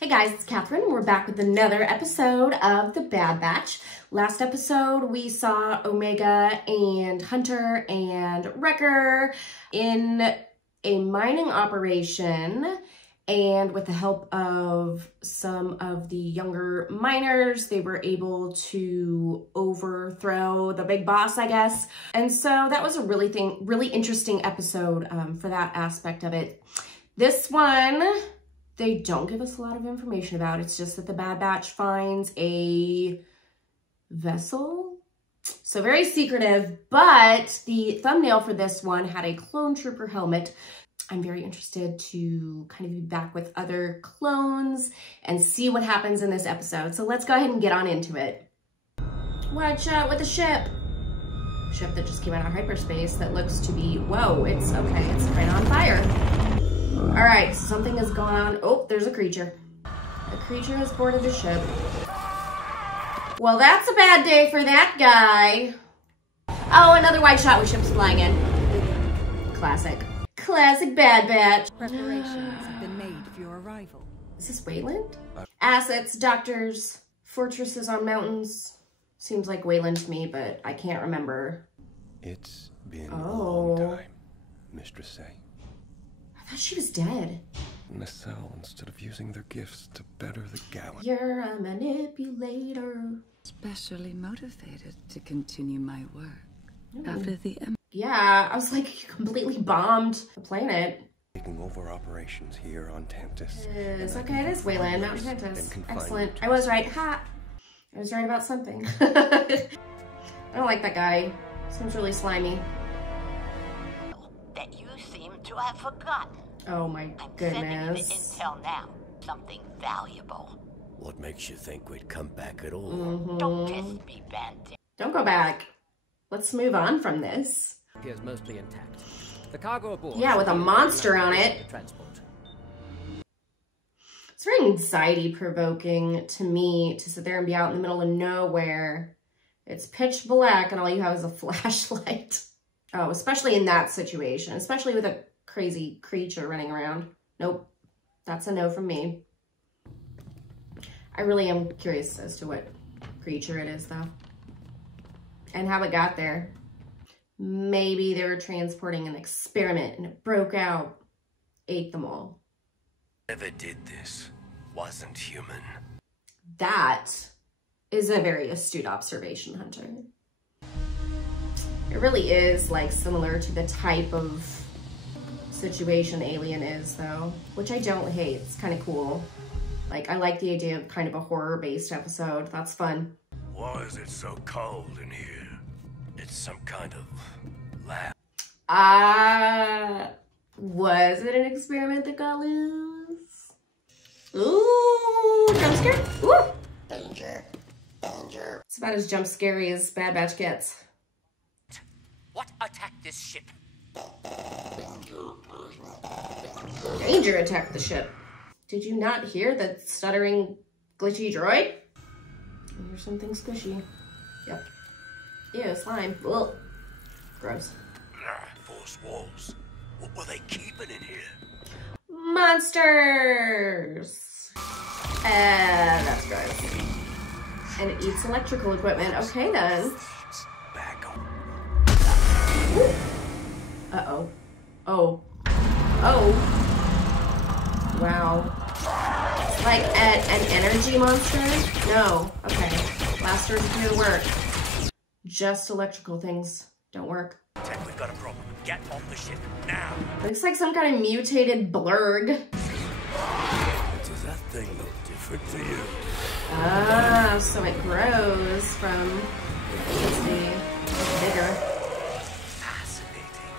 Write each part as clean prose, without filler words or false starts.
Hey guys, it's Catherine. We're back with another episode of The Bad Batch. Last episode, we saw Omega and Hunter and Wrecker in a mining operation, and with the help of some of the younger miners, they were able to overthrow the big boss, I guess. And so that was a really interesting episode for that aspect of it. This one, they don't give us a lot of information about. It's just that the Bad Batch finds a vessel. So very secretive, but the thumbnail for this one had a clone trooper helmet. I'm very interested to kind of be back with other clones and see what happens in this episode. So let's go ahead and get on into it. Watch out with the ship. Ship that just came out of hyperspace that looks to be, whoa, it's okay, it's kind of on fire. All right, so something is going on. Oh, there's a creature. A creature has boarded the ship. Well, that's a bad day for that guy. Oh, another wide shot with ships flying in. Classic. Classic Bad Batch. Preparations have been made for your arrival. Is this Wayland? Assets, doctors, fortresses on mountains. Seems like Wayland to me, but I can't remember. It's been a long time, Mistress Say. I thought she was dead. In the cell instead of using their gifts to better the galaxy. You're a manipulator. Especially motivated to continue my work after the Yeah, I was like, you completely bombed the planet. Taking over operations here on Tantus. It's okay, it is Wayland, Mount Tantus. Excellent. I was right. Ha! I was right about something. I don't like that guy. Seems really slimy. That you seem to have forgotten. Oh my goodness. I'm sending you the intel now. Something valuable. What makes you think we'd come back at all? Don't test me, Bandit. Don't go back. Let's move on from this. Appears mostly intact. The cargo aboard. Yeah, with a monster on it. Transport. It's very anxiety-provoking to me to sit there and be out in the middle of nowhere. It's pitch black and all you have is a flashlight. Oh, especially in that situation, especially with a crazy creature running around. Nope, that's a no from me. I really am curious as to what creature it is, though, and how it got there. Maybe they were transporting an experiment and it broke out, ate them all. Whoever did this wasn't human. That is a very astute observation, Hunter. It really is like similar to the type of situation Alien is, though, which I don't hate. It's kind of cool. Like, I like the idea of kind of a horror-based episode. That's fun. Why is it so cold in here? It's some kind of lab. Was it an experiment that got loose? Ooh, jump scare? Ooh! Danger. Danger. It's about as jump scary as Bad Batch gets. What attacked this ship? Danger attacked the ship. Did you not hear the stuttering, glitchy droid? Here's something squishy. Yep. Ew, slime. Ugh. Gross. Force walls. What were they keeping in here? Monsters! That's gross. And it eats electrical equipment. Okay, then. Back on. Uh-oh. Oh. Oh. Wow. Like an energy monster? No. Okay. Blasters appear to work. Just electrical things don't work. Tech, we've got a problem. Get off the ship now. Looks like some kind of mutated blurg. Does that thing look different to you? Ah, so it grows from, let's see, bigger. Fascinating.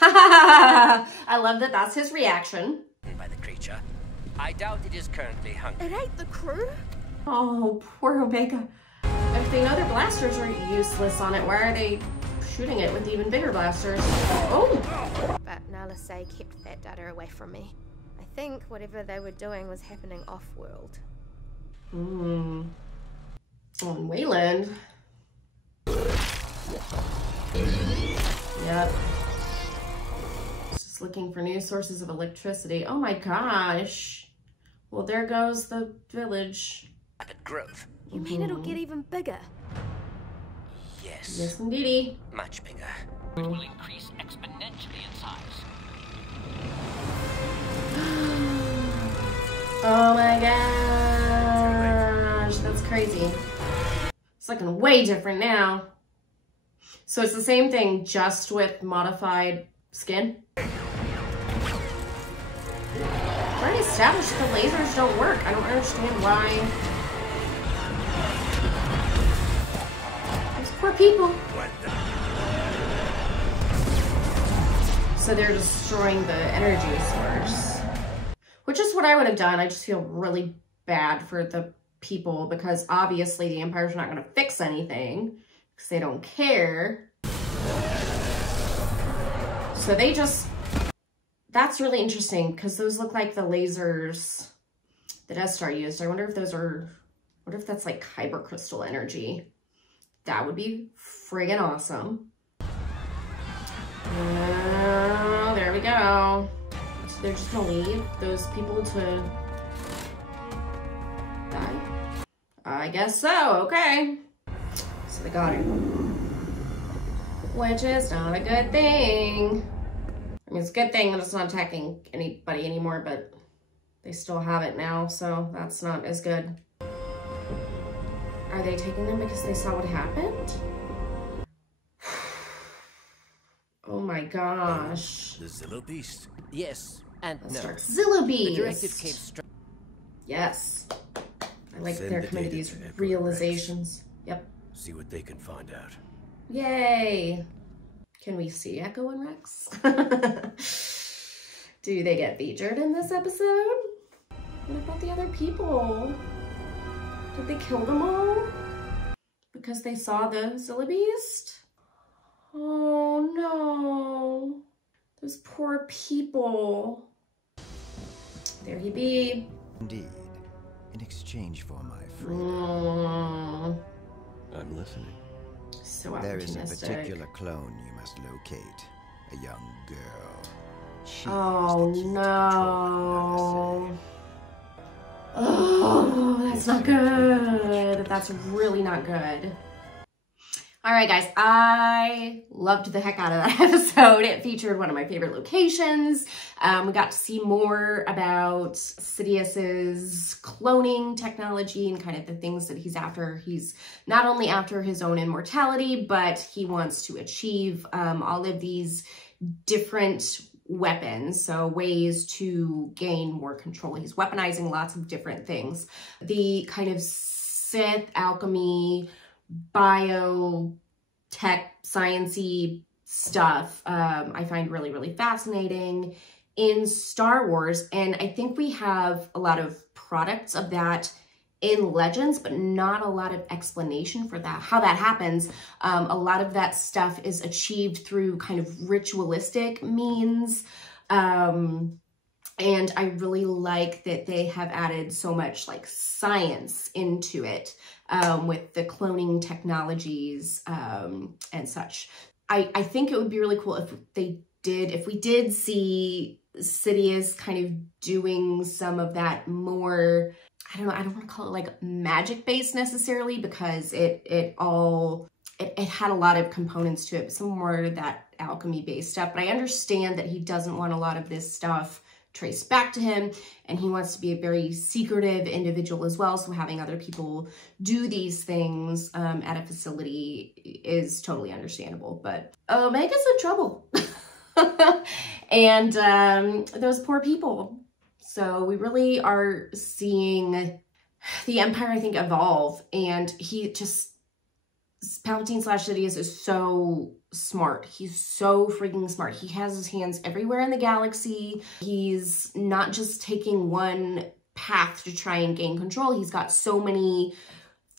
I love that that's his reaction. By the creature. I doubt it is currently hungry. It ain't the crew. Oh, poor Omega. If they know their blasters are useless on it, why are they shooting it with even bigger blasters? Oh! But Nala Say kept that data away from me. I think whatever they were doing was happening off-world. On Wayland. Yep. Just looking for new sources of electricity. Oh my gosh. Well, there goes the village. Rapid growth. You mean it'll get even bigger? Yes. Yes, indeedy. Much bigger. It will increase exponentially in size. Oh my gosh, that's crazy. It's looking way different now. So it's the same thing, just with modified skin. Already established the lasers don't work. I don't understand why. Those poor people. What the? So they're destroying the energy source. Which is what I would have done. I just feel really bad for the people because obviously the Empire's not going to fix anything because they don't care. So they just... That's really interesting because those look like the lasers that Death Star used. I wonder if those are... What if that's like hypercrystal energy? That would be friggin' awesome. There we go. So they're just gonna leave those people to die? I guess so, okay. So they got it. Which is not a good thing. I mean, it's a good thing that it's not attacking anybody anymore, but they still have it now, so that's not as good. Are they taking them because they saw what happened? Oh my gosh. The Zillow Beast. Yes, and Let's no. start Zilla Beast. The directive came straight. Yes. I like Send they're the coming to data these to Echo realizations. Yep. See what they can find out. Yay. Can we see Echo and Rex? Do they get featured in this episode? What about the other people? Did they kill them all? Because they saw the Zilla Beast? Oh no. Those poor people. There he be. Indeed. In exchange for my freedom. I'm listening. So There is a opportunistic. particular clone you must locate. A young girl. She Oh is the key to no. controlling Oh, that's not good. That's really not good. All right, guys, I loved the heck out of that episode. It featured one of my favorite locations. We got to see more about Sidious's cloning technology and kind of the things that he's after. He's not only after his own immortality, but he wants to achieve all of these different weapons, so ways to gain more control. He's weaponizing lots of different things. The kind of Sith alchemy, biotech, science-y stuff I find really, really fascinating in Star Wars, and I think we have a lot of products of that in Legends, but not a lot of explanation for that, how that happens. A lot of that stuff is achieved through kind of ritualistic means. And I really like that they have added so much like science into it with the cloning technologies and such. I think it would be really cool if we did see Sidious kind of doing some of that more, I don't know, I don't want to call it like magic based necessarily because it had a lot of components to it, some more of that alchemy based stuff. But I understand that he doesn't want a lot of this stuff traced back to him, and he wants to be a very secretive individual as well. So having other people do these things at a facility is totally understandable. But Omega's in trouble. And those poor people. So we really are seeing the Empire, I think, evolve. And he just, Palpatine / Sidious is so smart. He's so freaking smart. He has his hands everywhere in the galaxy. He's not just taking one path to try and gain control. He's got so many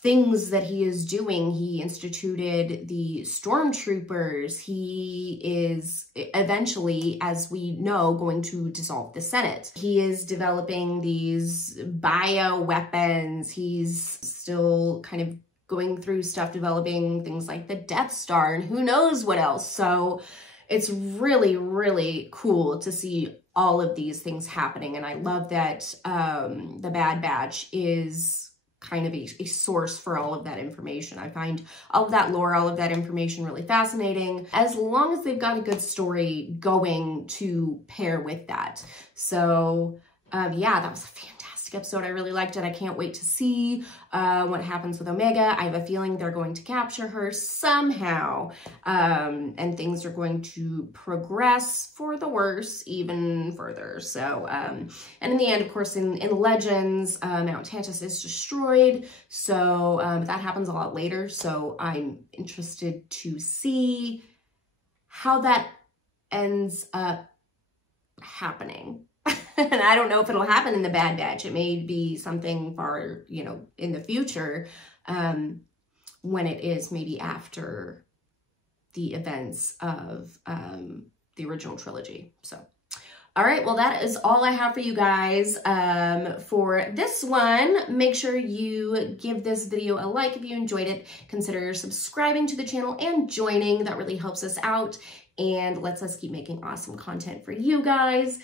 things that he is doing. He instituted the stormtroopers. He is eventually, as we know, going to dissolve the Senate. He is developing these bio weapons. He's still kind of going through stuff, developing things like the Death Star and who knows what else. So it's really, really cool to see all of these things happening. And I love that the Bad Batch is kind of a source for all of that information. I find all of that lore, all of that information really fascinating, as long as they've got a good story going to pair with that. So yeah, that was a fantastic episode. I really liked it. I can't wait to see what happens with Omega. I have a feeling they're going to capture her somehow, and things are going to progress for the worse even further. So, and in the end, of course, in Legends, Mount Tantus is destroyed. So that happens a lot later. So I'm interested to see how that ends up happening. And I don't know if it'll happen in the Bad Batch. It may be something far, you know, in the future, when it is maybe after the events of the original trilogy. So, all right, well, that is all I have for you guys for this one. Make sure you give this video a like if you enjoyed it. Consider subscribing to the channel and joining. That really helps us out and lets us keep making awesome content for you guys.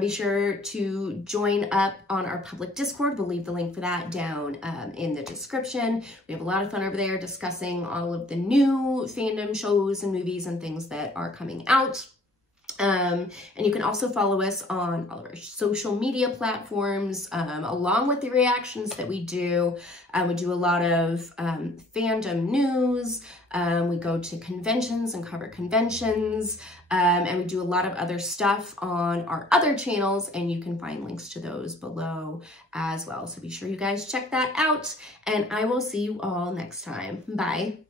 Be sure to join up on our public Discord. We'll leave the link for that down in the description. We have a lot of fun over there discussing all of the new fandom shows and movies and things that are coming out. And you can also follow us on all of our social media platforms, along with the reactions that we do. We do a lot of fandom news. We go to conventions and cover conventions, and we do a lot of other stuff on our other channels, and you can find links to those below as well. So be sure you guys check that out, and I will see you all next time. Bye.